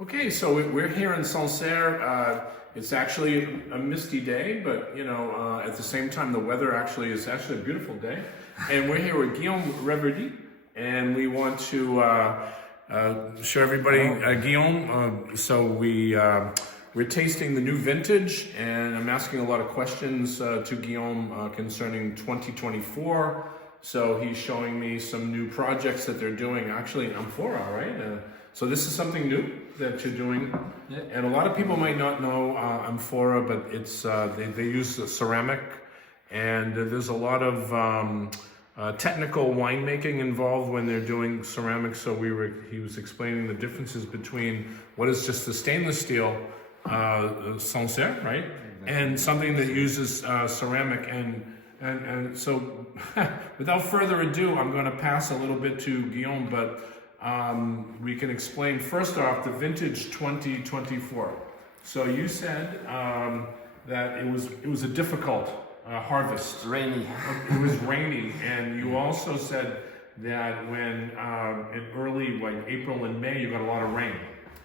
Okay, so we're here in Sancerre. It's actually a misty day, but at the same time, the weather actually is a beautiful day. And we're here with Guiilaume Reverdy, and we want to show everybody Guiilaume. We're tasting the new vintage, and I'm asking a lot of questions to Guiilaume concerning 2024. So he's showing me some new projects that they're doing, actually in Amphora, right? So this is something new that you're doing, yeah. And a lot of people might not know Amphora, but it's they use ceramic, and there's a lot of technical winemaking involved when they're doing ceramic. So he was explaining the differences between what is just the stainless steel Sancerre, right, and something that uses ceramic. And so, without further ado, I'm going to pass a little bit to Guiilaume, but we can explain first off the vintage 2024. So you said that it was a difficult harvest. Rainy. It was rainy, and you also said that when in early like April and May you got a lot of rain.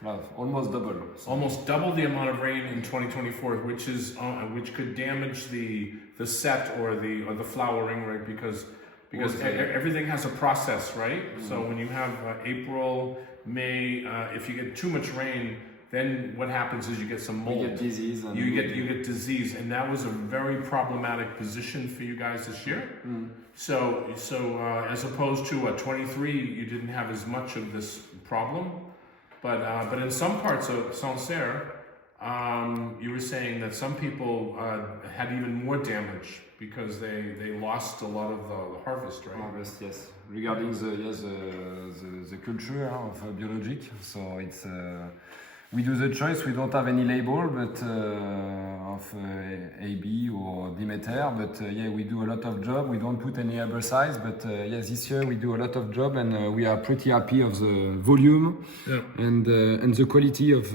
Well, almost double. Almost double the amount of rain in 2024, which could damage the set or the flowering, right? Because everything has a process, right? Mm-hmm. So when you have April, May, if you get too much rain, then what happens is you get some mold. You get disease. You get disease, and that was a very problematic position for you guys this year. Mm. So as opposed to 23, you didn't have as much of this problem. But in some parts of Sancerre, you were saying that some people had even more damage because they lost a lot of the harvest, right? Harvest, yes. Regarding the culture of biologic, so it's we do the choice. We don't have any label, but of AB or Demeter. But we do a lot of job. We don't put any herbicides, but this year we do a lot of job, and we are pretty happy of the volume and the quality of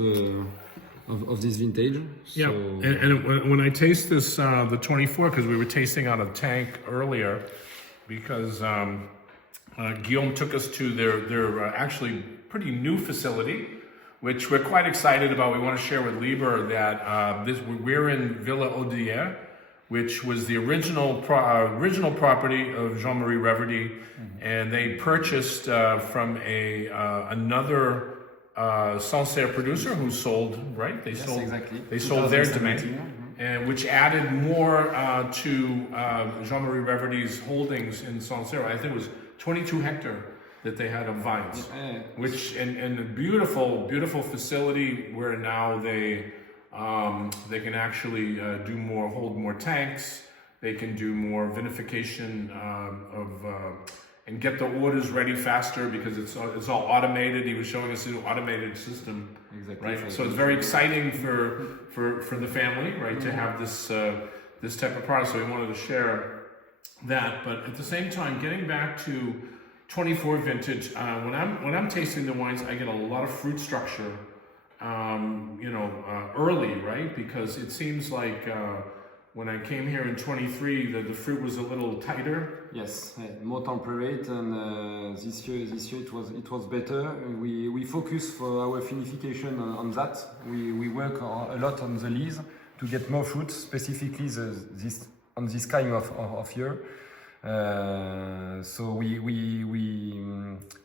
this vintage. Yeah, and when I taste this, the 24, because we were tasting out of tank earlier, because Guiilaume took us to their actually pretty new facility, which we're quite excited about. We want to share with Liber that we're in Villaduere, which was the original property of Jean-Marie Reverdy, mm-hmm. And they purchased from another Sancerre producer who sold, right? They sold exactly. They sold their domain, mm-hmm. And which added more to Jean-Marie Reverdy's holdings in Sancerre. I think it was 22 hectares that they had of vines, which and a beautiful facility where now they can actually hold more tanks. They can do more vinification and get the orders ready faster because it's all automated. He was showing us an automated system, exactly, right? So it's very exciting for the family, right, mm-hmm. to have this type of product. So we wanted to share that, but at the same time, getting back to 24 vintage. When I'm tasting the wines, I get a lot of fruit structure, early, right? Because it seems like when I came here in 23, the fruit was a little tighter. Yes, more temperate, and this year it was better. We focus for our vinification on that. We work a lot on the lees to get more fruit, specifically on this kind of year. So we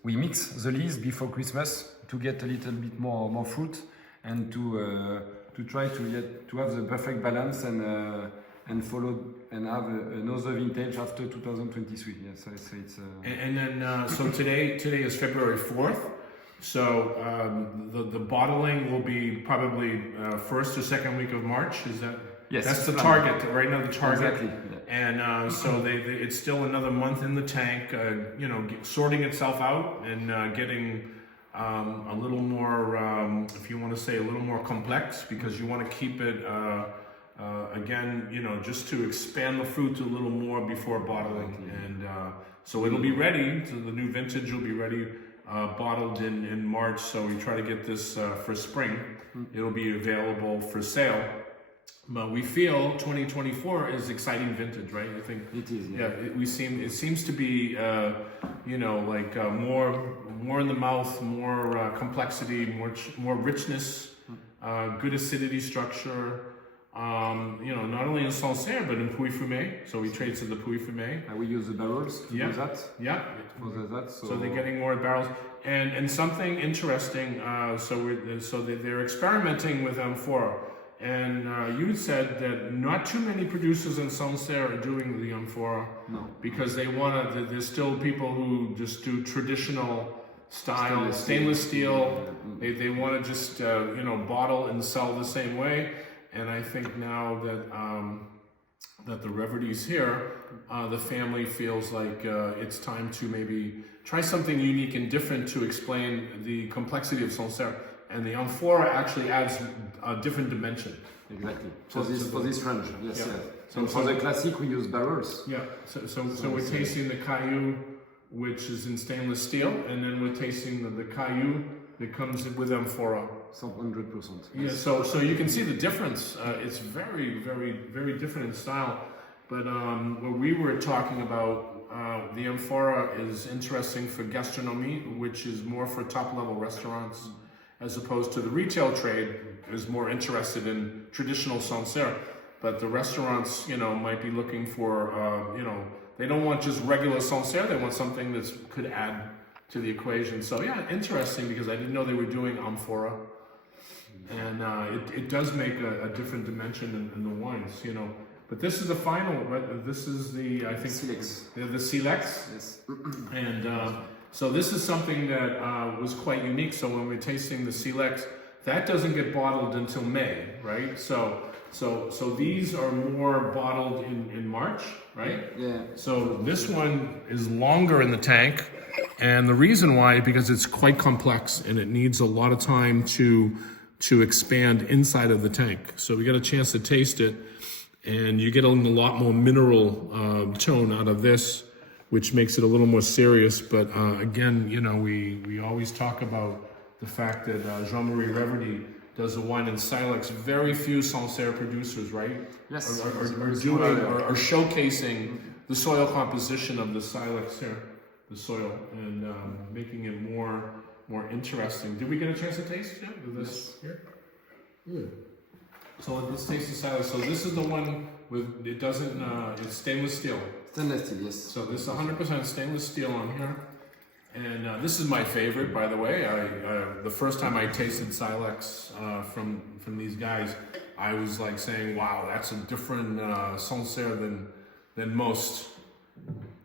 mix the lees before Christmas to get a little bit more fruit and to try to have the perfect balance and follow and have another vintage after 2023. Yes, I say it's. And then so today is February 4th. So the bottling will be probably first or second week of March. Is that? Yes, that's the target right now. The target. Exactly. And so it's still another month in the tank, sorting itself out and getting a little more, if you want to say, a little more complex, because you want to keep it, again, just to expand the fruit a little more before bottling. And so it'll be ready, so the new vintage will be ready, bottled in March. So we try to get this for spring. It'll be available for sale. But we feel 2024 is exciting vintage, right? I think It is, yeah. It seems to be more in the mouth, more complexity, more richness, good acidity structure. Not only in Sancerre but in Pouilly-Fumé. So we trade to the Pouilly-Fumé. We use the barrels to do that. Yeah. For that, So they're getting more barrels, and something interesting. They're experimenting with amphora, and you said that not too many producers in Sancerre are doing the amphora. No. Because they want to. There's still people who just do traditional style, stainless steel. They want to just bottle and sell the same way. And I think now that the Reverdy's here, the family feels like it's time to maybe try something unique and different to explain the complexity of Sancerre. And the amphora actually adds a different dimension. Exactly. For this range, yes, yeah. yes. So for the classic, we use barrels. Yeah. So we're tasting the Caillou, which is in stainless steel, and then we're tasting the Caillou that comes with amphora. 100%. Yeah, so you can see the difference. It's very, very, very different in style. But what we were talking about, the amphora is interesting for gastronomy, which is more for top-level restaurants, as opposed to the retail trade is more interested in traditional Sancerre. But the restaurants, might be looking for, they don't want just regular Sancerre. They want something that could add to the equation. So yeah, interesting, because I didn't know they were doing amphora. And it does make a different dimension in the wines, But this is the final, right? This is the, I think, Silex. The Silex. Yes. And so this is something that was quite unique. So when we're tasting the Silex, that doesn't get bottled until May, right? So these are more bottled in March, right? Yeah. So this one is longer in the tank. And the reason why, because it's quite complex and it needs a lot of time to expand inside of the tank. So we got a chance to taste it, and you get a lot more mineral tone out of this, which makes it a little more serious. But again, we always talk about the fact that Guiilaume Reverdy does a wine in Silex. Very few Sancerre producers, right? Yes. Are showcasing the soil composition of the Silex here, the soil, and making it more interesting. Did we get a chance to taste it? This here? Good. So let's taste the Silex. So this is the one with, it doesn't, it's stainless steel. Stainless steel, yes. So this is 100% stainless steel on here. And this is my favorite, by the way. The first time I tasted Silex from these guys, I was like saying, wow, that's a different Sancerre than most.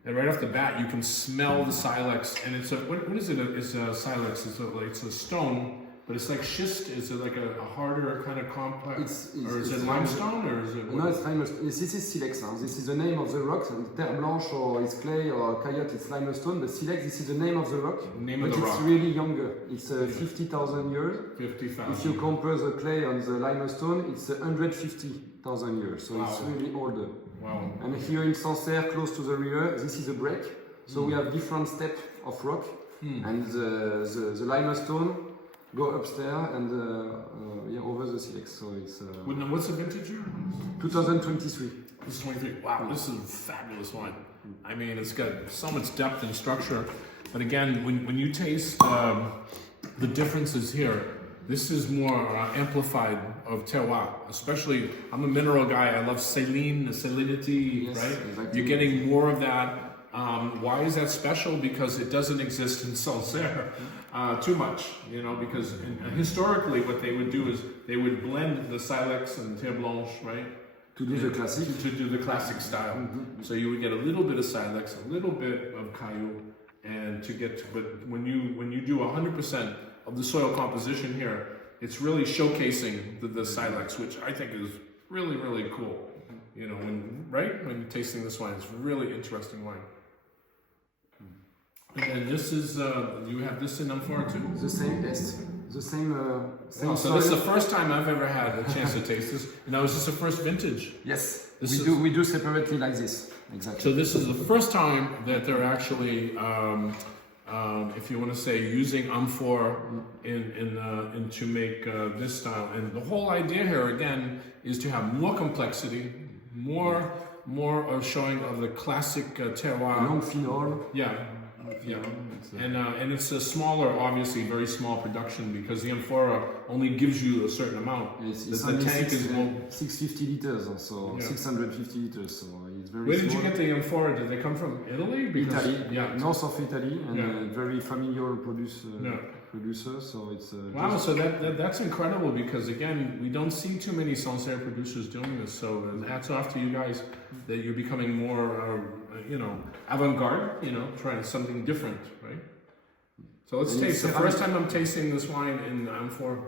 And right off the bat, you can smell the Silex, and it's a, what is it? It's a Silex. It's a stone, but it's like schist. Is it like a harder kind of complex? Or is it limestone, or is it? No, it's limestone. This is silex. This is the name of the rock. Terre blanche, or it's clay, or coyote, it's limestone. But silex, this is the name of the rock. But it's really younger. It's 50,000 years. 50,000. If you compare the clay and the limestone, it's 150,000 years. So it's really older. Wow. And here in Sancerre, close to the river, this is a break. So we have different steps of rock, and the limestone go upstairs and over the silex. So it's. What's the vintage year? 2023. This is 23. Wow, this is a fabulous wine. I mean, it's got so much depth and structure. But again, when you taste the differences here, this is more amplified of terroir. Especially, I'm a mineral guy. I love saline, the salinity, yes, right? Exactly. You're getting more of that. Why is that special? Because it doesn't exist in Sancerre too much, because historically what they would do is they would blend the Silex and Terre Blanche, right? To do the classic. To do the classic style. So you would get a little bit of Silex, a little bit of Caillou, and but when you do 100% of the soil composition here, it's really showcasing the Silex, which I think is really, really cool. When you're tasting this wine, it's a really interesting wine. And this is, you have this in amphora too? The same, yes. The same so soil. this is the first time I've ever had a chance to taste this. And now, is this the first vintage? Yes, This we do separately like this. Exactly. So this is the first time that they're actually if you want to say, using amphora in to make this style. And the whole idea here, again, is to have more complexity, more of showing of the classic terroir. Long phenol. Yeah. Yeah, and it's a smaller, obviously very small production because the amphora only gives you a certain amount. It's the tank is more 650 liters or so, Yeah. 650 liters. So it's very. Where did small. you get the amphora? Did they come from Italy? Because, Italy, yeah. north of Italy, and Yeah. very familiar Yeah. producer. So it's Wow, so that's incredible because again, we don't see too many Sancerre producers doing this. So hats off to you guys that you're becoming more, avant-garde. Trying something different, right? So let's And taste. it's The ceramic. first time I'm tasting this wine in amphora.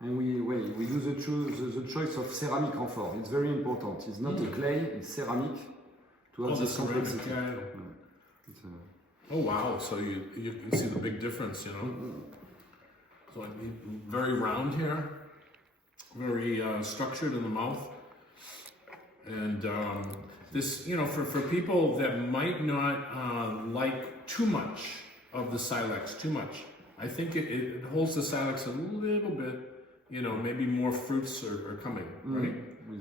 And we do the choice of ceramic amphora. It's very important. It's not a clay, it's ceramic to have Oh, this the ceramic, complexity. yeah. It's, Oh wow! So you can see the big difference, So very round here, very structured in the mouth, and this, for people that might not like too much of the silex, I think it holds the silex a little bit, maybe more fruits are coming, right?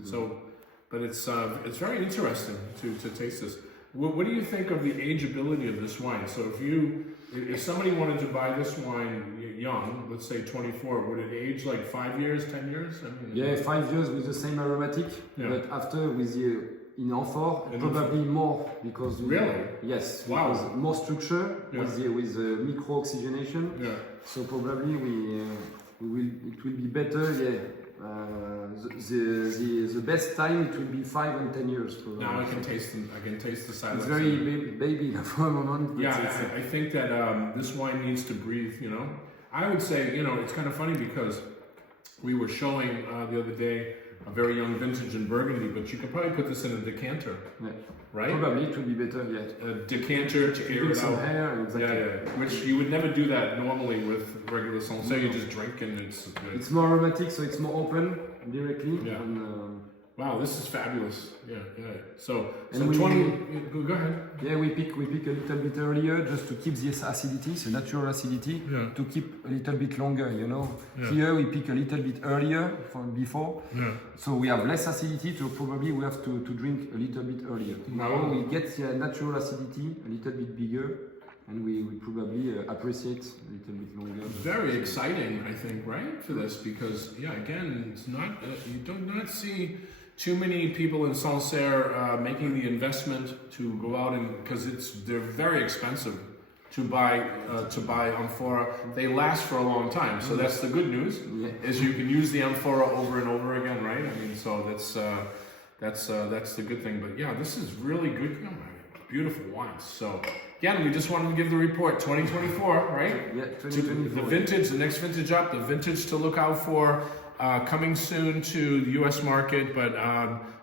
So, but it's very interesting to taste this. What do you think of the ageability of this wine? So if somebody wanted to buy this wine young, let's say 24, would it age like 5 years, 10 years? yeah, 5 years with the same aromatic, Yeah. but after with the in amphora, In probably more because Really? Yes, Wow. because more structure Yeah. with the micro oxygenation. Yeah. So probably it will be better. Yeah, the best time it will be 5 and 10 years. Probably. Now I can taste them. I can taste the silex. It's very baby for a moment. But Yeah, I think that this wine needs to breathe, I would say, it's kind of funny because we were showing the other day a very young vintage in Burgundy, but you could probably put this in a decanter, yeah. right? Probably it will be better. Yeah. A decanter to air With it some out. hair, exactly. Yeah, which you would never do that normally with regular Sancerre. You just drink and it's good. It's more aromatic, so it's more open directly. Yeah. And, Wow, this is fabulous. Yeah. So And we- 20. Go ahead. yeah, we pick a little bit earlier just to keep this acidity, the natural acidity, Yeah. to keep a little bit longer. Yeah. Here we pick a little bit earlier from before, Yeah. so we have less acidity. So probably we have to drink a little bit earlier. Now we get the natural acidity a little bit bigger, and we probably appreciate a little bit longer. Very exciting, I think, right, for this because again, it's not you do not see too many people in Sancerre making the investment to go out and because they're very expensive to buy amphora. They last for a long time, so that's the good news. Yeah. Is you can use the amphora over and over again, right? I mean, so that's the good thing. But yeah, this is really good. Oh my, beautiful wines. So again, we just wanted to give the report 2024, right? Yeah, To 2024. the vintage, the next vintage up, the vintage to look out for, coming soon to the U.S. market. But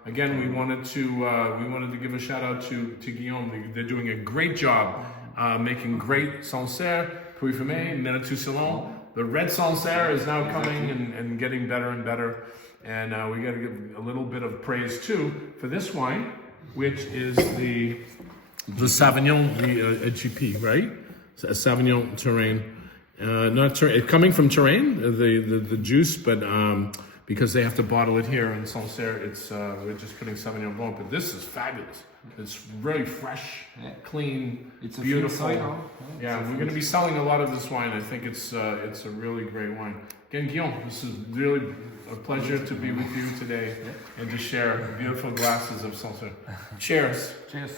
again, we wanted to give a shout out to Guiilaume. They're doing a great job making great Sancerre, Pouilly-Fumé, Ménatu-Salon. The red Sancerre is now coming and getting better and better. And we got to give a little bit of praise too for this wine, which is the Sauvignon, the GP, right? Sauvignon Touraine. Not coming from Touraine, the juice, but because they have to bottle it here in Sancerre, it's we're just putting Sauvignon Blanc. But this is fabulous. It's really fresh, clean, It's a beautiful. field side, huh? Yeah, we're going to be selling a lot of this wine. I think it's a really great wine. Again, Guiilaume, this is really a pleasure to be with you today and to share beautiful glasses of Sancerre. Cheers. Cheers.